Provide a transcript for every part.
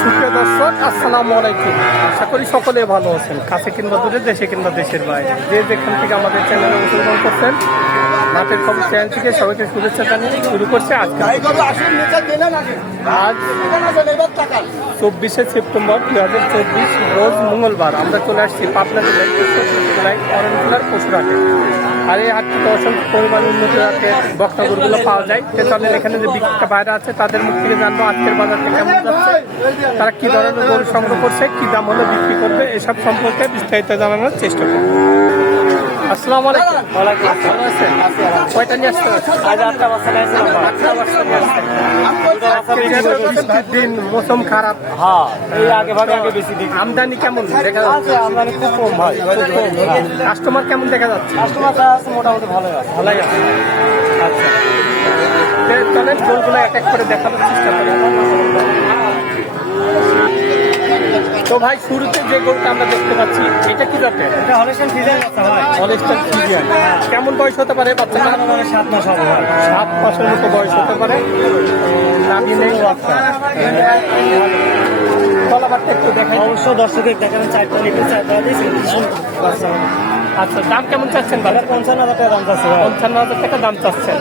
সুপ্রিয় দর্শক আসসালামু আলাইকুম। আশা করি সকলে ভালো আছেন। কাছে কিংবা দূরে দেশে কিংবা দেশের বাইরে। যে যেখান থেকে আমাদের চ্যানেলে করছেন নাটের খবর চ্যানেল থেকে সবাইকে শুভেচ্ছা জানিয়ে শুরু করছে আজকে। আজ চব্বিশে সেপ্টেম্বর দু হাজার চব্বিশ রোজ মঙ্গলবার আমরা চলে আসছি পাবনা জেলায় জেলায় অরণকুলার পশুরাটে। আর এই হাটটিতে অসংখ্য পরিমাণ উন্নত রাখে বক্তাগুলো পাওয়া যায়। সে তাদের এখানে যে বিক্রেতা বাইরে আছে, তাদের মুখ থেকে জানব আজকের বাজারটা কেমন যাচ্ছে, তারা কি ধরনের গরু সংগ্রহ করছে, কি দাম হলে বিক্রি করবে, এসব সম্পর্কে বিস্তারিত জানানোর চেষ্টা করব। আসসালামু আলাইকুম। ওয়ালাইকুম ভালো আছেন কয়টা নিয়ে আসতে আজ আটটা বাচ্চা নিয়ে আসছিলাম আটটা বাচ্চা নিয়ে দিন মৌসুম খারাপ। হ্যাঁ এই আগে ভাগে আগে বেশি দিই আমদানি কেমন দেখা যাচ্ছে? আমদানি খুব কম ভাই কাস্টমার কেমন দেখা যাচ্ছে? আছে মোটামুটি ভালোই আছে। ভালোই আছে। আচ্ছা। চলেন গোলগুলো এক এক করে দেখানোর চেষ্টা করি। তো ভাই শুরুতে যে গরুটা আমরা দেখতে পাচ্ছি এটা কি জাতের? এটা হলেশন সিজন আছে ভাই। অনেকটা ফিজিয়ান। কেমন বয়স হতে পারে বাচ্চাটা? মানে 7 মাস হবে। সাত মাসের মতো বয়স হতে পারে। নামি নেই। বাচ্চা। তলাবারটা একটু দেখাই। অবশ্য দর্শকের দেখাবেন চারটা লিখে চারটা দিয়ে বাচ্চা আচ্ছা দাম কেমন চাচ্ছেন বাজার পঞ্চান্ন হাজার টাকা দাম চাচ্ছে ভাই। পঞ্চান্ন হাজার টাকা দাম চাচ্ছেন।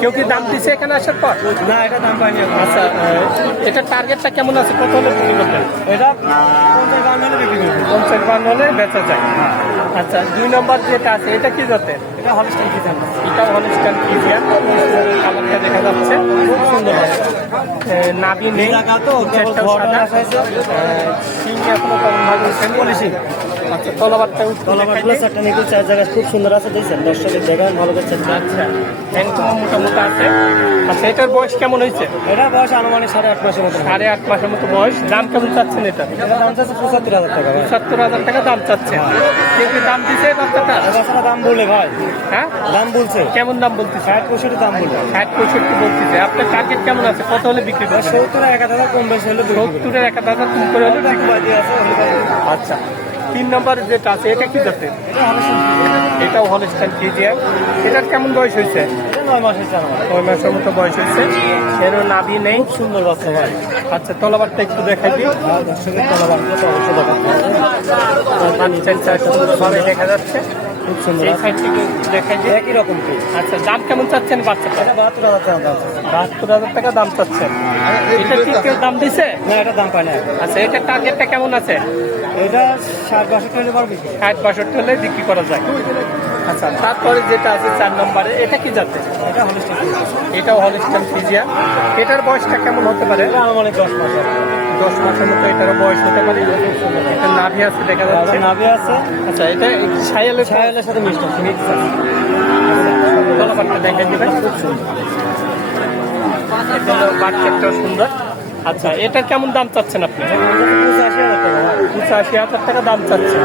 কেউ কি দাম দিছে এখানে আসার পর? না এটা দাম পাইনি আচ্ছা এটা টার্গেটটা কেমন আছে? কত হলে বিক্রি করবেন? এটা পঞ্চাশ বান্ন হলে বিক্রি করব পঞ্চাশ বান্ন হলে বেচা যায়। আচ্ছা দুই নম্বর যেটা আছে এটা কি জাতের? এটা হলেশন সিজন এটা হলিস্টান ফিজিয়ান কালারটা দেখা যাচ্ছে। খুব সুন্দর নাবি নেই। তো সিং এখনও কম ভালো পলিশি। আচ্ছা তলাবারটা তলাবারগুলো চারটা নিকুল চার জায়গায় খুব সুন্দর আছে দেখছেন? দর্শকের দেখাবেন ভালো করে চারটা আচ্ছা একদম মোটামুটি আছে। আচ্ছা এটার বয়স কেমন হয়েছে? এটা বয়স আনুমানিক সাড়ে আট মাসের মতো। সাড়ে আট মাসের মতো বয়স। দাম কেমন চাচ্ছেন এটা? এটা দাম চাচ্ছে পঁচাত্তর হাজার টাকা ভাই। হাজার টাকা দাম চাচ্ছেন কেউ কি দাম দিছে বাচ্চাটা? দাম বলে ভাই। হ্যাঁ? দাম বলছে। কেমন দাম বলতেছে? ষাট পঁয়ষট্টি দাম বলে ষাট পঁয়ষট্টি বলতেছে। আপনার টার্গেট কেমন আছে? কত হলে বিক্রি করবেন? সত্তর এক হাজার কম বেশি হলে করব। সত্তরের এক হাজার করে হলে বিক্রি। আচ্ছা। তিন নম্বর যেটা আছে এটা কি যাতে এটা হলে শুনছি। এটাও হলস্টাইন কেজিএম এটার কেমন বয়স হয়েছে? নয় মাসের মাসের মতো বয়স হয়েছে। এর নাভি নেই। সুন্দর বাচ্চা ভাই। আচ্ছা তলাবারটা একটু দেখাই দিই। পানি চার সুন্দরভাবে দেখা যাচ্ছে। খুব সুন্দর। দেখাই দিই। একই রকম। আচ্ছা দাম কেমন চাচ্ছেন বাচ্চাটা বাহাত্তর হাজার। বাহাত্তর হাজার টাকা দাম চাচ্ছেন। এটা কি কেউ দাম দিছে? না এটা দাম পায় না। আচ্ছা এটার টার্গেটটা কেমন আছে? এটা ষাট বাষট্টি হলে পারবে ষাট বাষট্টি হলে বিক্রি করা যায়। আচ্ছা তারপরে যেটা আছে চার নম্বরে এটা কি যাতে এটা হলে এটাও হলিস্টান ফিজিয়ান এটার বয়সটা কেমন হতে পারে? এটা আনুমানিক দশ মাস। দশ মাসের মতো এটারও বয়স হতে পারে। এটা নাভি আছে দেখা যাচ্ছে। নাভি আছে। আচ্ছা এটা সাইলের ছায়ালের সাথে মিক্সড আছে। মিক্স আছে তলাবারটা দেখে দিবেন খুব সুন্দর। বাচ্চাটাও সুন্দর। আচ্ছা এটার কেমন দাম চাচ্ছেন আপনি? পঁচাশি হাজার টাকা হাজার টাকা দাম চাচ্ছেন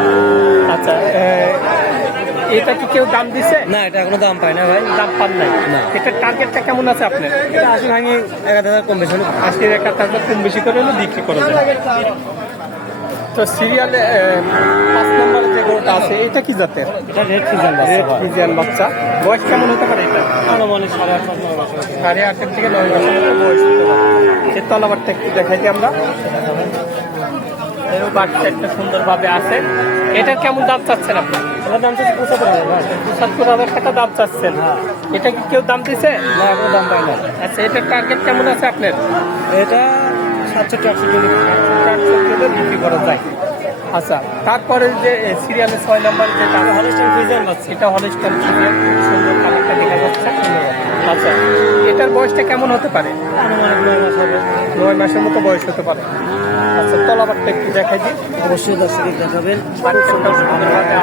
আচ্ছা এটা কি কেউ দাম দিছে? না এটা এখনও দাম পায় না ভাই। দাম পান নাই। না। এটার টার্গেটটা কেমন আছে আপনার? এটা আশি ভাঙি এক হাজার কম বেশি আশি এক টাকা কম বেশি করে হলে বিক্রি করে তো সিরিয়ালে পাঁচ নম্বরে যে গরুটা আছে এটা কি জাতের? এটা রেড সিজন রেড ফিজিয়ান বাচ্চা। বয়স কেমন হতে পারে এটা? আনুমানিক সাড়ে আট হবে। সাড়ে আটের থেকে নয় মতো বয়স এর তলাবারটা একটু দেখাই আমরা। এরও বাচ্চা একটা সুন্দরভাবে আছে। এটার কেমন দাম চাচ্ছেন আপনি? এটার দাম চাচ্ছে পঁচাত্তর হাজার পঁচাত্তর হাজার টাকা দাম চাচ্ছেন। এটা কি কেউ দাম দিছে? না এখনও দাম পায় না। আচ্ছা এটার টার্গেট কেমন আছে আপনার? এটা সাতষট্টি আটষট্টি বিক্রি করা যায়। আচ্ছা তারপরে যে সিরিয়ালের ছয় নম্বর যেটা আছে, হলিস্টাইন ফ্রিজিয়ান বাচ্চা এটা হলিস্টান সিরিয়াল সুন্দর কালারটা দেখা যাচ্ছে আচ্ছা এটার বয়সটা কেমন হতে পারে? নয় মাসের মতো বয়স হতে পারে। আচ্ছা তলাবারটা একটু দেখাই দিই। অবশ্যই দর্শকের দেখাবেন।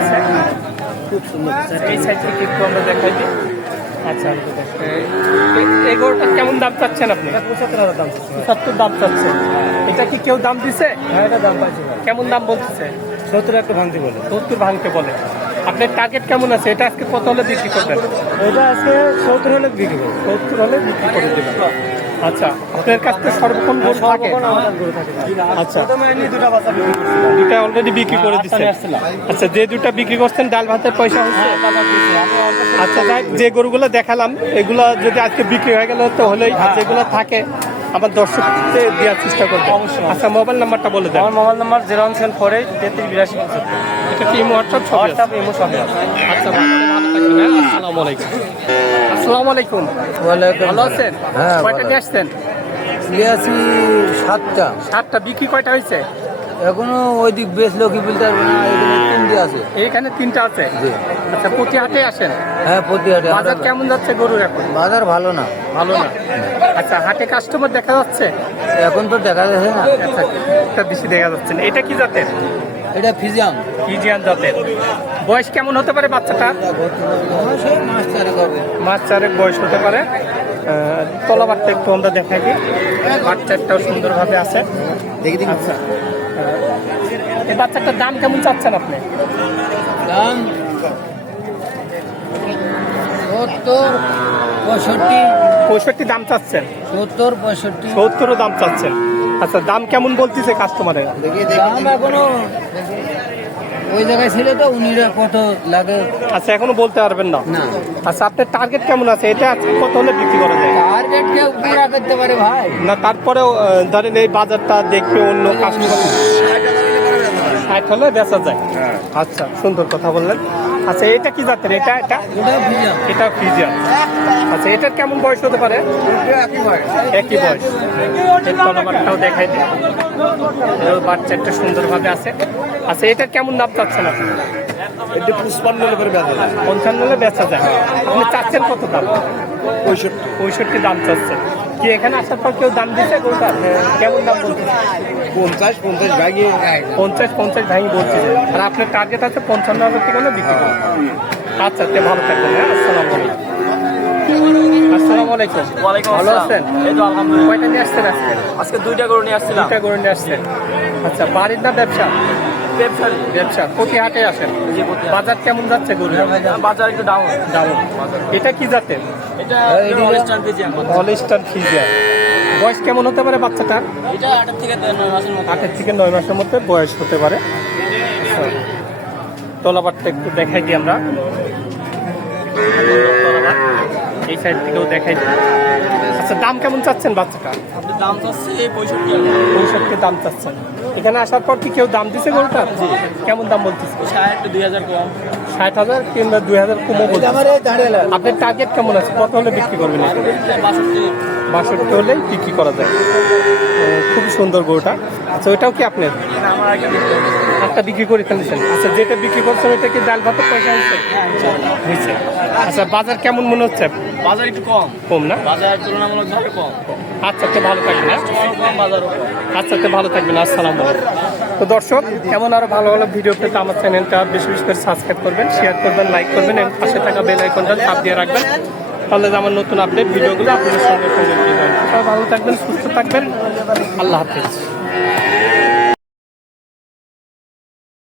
আছে খুব সুন্দর এই সাইড থেকে একটু আমরা দেখাই দিই। আচ্ছা এ- এ- কেমন দাম চাচ্ছেন আপনি? পঁচাত্তর হাজার দাম দাম চাচ্ছেন এটা কি কেউ দাম দিছে? হ্যাঁ এটা দাম পাইছে কেমন দাম বলতেছে? সত্তর একটা ভাঙতে বলে। সত্তর ভাঙতে বলে। আপনার টার্গেট কেমন আছে? এটা আজকে কত হলে বিক্রি করবেন? এটা আজকে সত্তর হলে বিক্রি করব। সত্তর হলে বিক্রি করে দেবেন আচ্ছা আপনার কাছ থেকে সর্বক্ষণ গরু থাকে? আচ্ছা। দুটা অলরেডি বিক্রি করে দিচ্ছেন আচ্ছা যে দুটা বিক্রি করছেন ডাল ভাতের পয়সা হচ্ছে আচ্ছা যে গরুগুলো দেখালাম এগুলা যদি আজকে বিক্রি হয়ে গেল তো হলেই যেগুলো থাকে আমার দর্শককে দেওয়ার চেষ্টা করব। অবশ্যই। আচ্ছা মোবাইল নাম্বারটা বলে দেন। আমার mobile number zero one seven four eight তেত্রিশ বিরাশি এটা কি হোয়াটসঅ্যাপ? হোয়াটসঅ্যাপ ইমো সবই আচ্ছা হ্যাঁ? আসসালামু আলাইকুম। আসসালামু আলাইকুম। ভালো আছেন? হ্যাঁ, কয়টা। নিয়ে আসছেন? লিয়াছি সাতটা। সাতটা বিক্রি কয়টা হয়েছে? এখনও ওই দিক বেশ লোকই বলতে পারব না এখানে আছে। এইখানে তিনটা আছে? জি। আচ্ছা প্রতি হাটে আসেন? হ্যাঁ প্রতি হাটে বাজার কেমন যাচ্ছে গরুর এখন? বাজার ভালো না। ভালো না। আচ্ছা হাটে কাস্টমার দেখা যাচ্ছে? এখন তো দেখা যাচ্ছে না। আচ্ছা একটা বেশি দেখা যাচ্ছে না। এটা কি জাতের? এটা ফিজিয়াম ইজিয়ান জাতের। বয়স কেমন হতে পারে বাচ্চাটা মাস চারেক বয়স হতে পারে। তলাবারটা একটু আমরা দেখাই। বাচ্চাটাও সুন্দরভাবে আছে। দেখি। আচ্ছা। এই বাচ্চাটার দাম কেমন চাচ্ছেন আপনি? দাম সত্তর পঁয়ষট্টি। পঁয়ষট্টি দাম চাচ্ছেন? সত্তর পঁয়ষট্টি। সত্তরও দাম চাচ্ছেন। আচ্ছা দাম কেমন বলতেছে কাস্টমারের দাম এখনও ওই জায়গায় ছিল তো উনিরা কত লাগে? আচ্ছা এখনও বলতে পারবেন না? আচ্ছা আপনার টার্গেট কেমন আছে? এটা কত হলে বিক্রি করা যায়? টার্গেট কেউ পুরা করতে পারে ভাই। না তারপরেও ধরেন এই বাজারটা দেখবে অন্য কাস্টমার ষাট হলে বেচা যায়। আচ্ছা সুন্দর কথা বললেন। আচ্ছা এটা কি জাতের? এটা এটা? এটা ফিজিয়ান আচ্ছা এটার কেমন বয়স হতে পারে? একই বয়স। এর তলাবারটাও দেখাই দিই। এর বাচ্চাটা সুন্দরভাবে আছে। আচ্ছা এটার কেমন দাম চাচ্ছেন আপনি? এটা পুষ্পান্ন করে বেঁধে পঞ্চান্ন হলে বেচা যায়। আপনি চাচ্ছেন কত দাম? পঁয়ষট্টি। পঁয়ষট্টি দাম চাচ্ছেন। কি এখানে আসার পর কেউ দাম দিচ্ছে কেমন দাম বলতেছে পঞ্চাশ পঞ্চাশ ভাগিয়ে পঞ্চাশ পঞ্চাশ ভাঙি বলছে আর আপনার টার্গেট আছে পঞ্চান্ন হাজার টাকা হলে বিক্রি করুন আচ্ছা তে ভালো থাকবেন হ্যাঁ? আসসালামু আলাইকুম। আসসালামু আলাইকুম। ওয়ালাইকুম ভালো আসসালাম। আছেন? এই তো আলহামদুলিল্লাহ। কয়টা নিয়ে আসছেন আজকে? আজকে দুইটা গরু নিয়ে আসছিলাম। করে নিয়ে আসছেন। আচ্ছা বাড়ির না ব্যবসা? ব্যবসা। প্রতি হাটে আসেন। বাজার কেমন যাচ্ছে গরু বাজার একটু ডাউন এটা কি জাতের? এটা বয়স কেমন হতে পারে বাচ্চাটার? এটা আটের থেকে নয় মাসের মতো আটের থেকে নয় মাসের মধ্যে বয়স হতে পারে। তলাবারটা একটু দেখাই দিই আমরা। এই সাইড থেকেও দেখাই দিই। আচ্ছা দাম কেমন চাচ্ছেন বাচ্চাটা? আপনার দাম চাচ্ছে পঁয়ষট্টি পঁয়ষট্টি দাম চাচ্ছেন। এখানে আসার পর কি কেউ দাম দিছে গরুটা? কেমন দাম বলতেছে? ষাট দুই হাজার কম। ষাট হাজার কিংবা দুই হাজার কমও বলছে আপনার টার্গেট কেমন আছে? কত হলে বিক্রি করবেন? বাষট্টি হলে বিক্রি করা যায়? খুব সুন্দর গরুটা। আচ্ছা ওইটাও কি আপনার? হবে। একটা বিক্রি করে ফেলেছেন। আচ্ছা যেটা বিক্রি করছেন ওইটা কি ডাল ভাতের পয়সা হয়েছে? হয়েছে। আচ্ছা বাজার কেমন মনে হচ্ছে? বাজার একটু কম। কম না? বাজার তুলনামূলকভাবে কম। আচ্ছা তো ভালো থাকবেন হ্যাঁ? আচ্ছা তো ভালো থাকবেন আসসালাম তো দর্শক এমন আরও ভালো ভালো ভিডিও পেতে আমার চ্যানেলটা বেশি বেশি করে সাবস্ক্রাইব করবেন শেয়ার করবেন লাইক করবেন এবং পাশে থাকা বেল আইকনটা চাপ দিয়ে রাখবেন। তাহলে যে আমার নতুন আপডেট ভিডিওগুলো আপনাদের সঙ্গে সঙ্গে ভালো থাকবেন, সুস্থ থাকবেন। আল্লাহ হাফিজ।